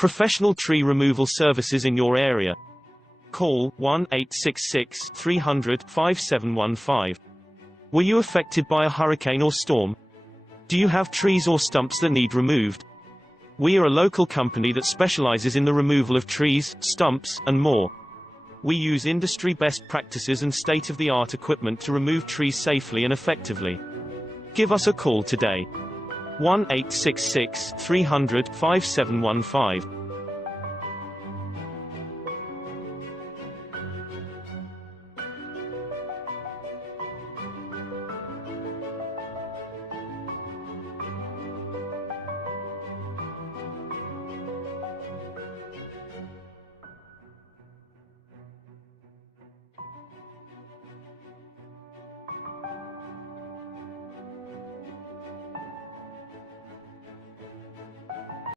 Professional tree removal services in your area. Call 1-866-300-5715. Were you affected by a hurricane or storm? Do you have trees or stumps that need removed? We are a local company that specializes in the removal of trees, stumps, and more. We use industry best practices and state-of-the-art equipment to remove trees safely and effectively. Give us a call today. 1-866-300-5715.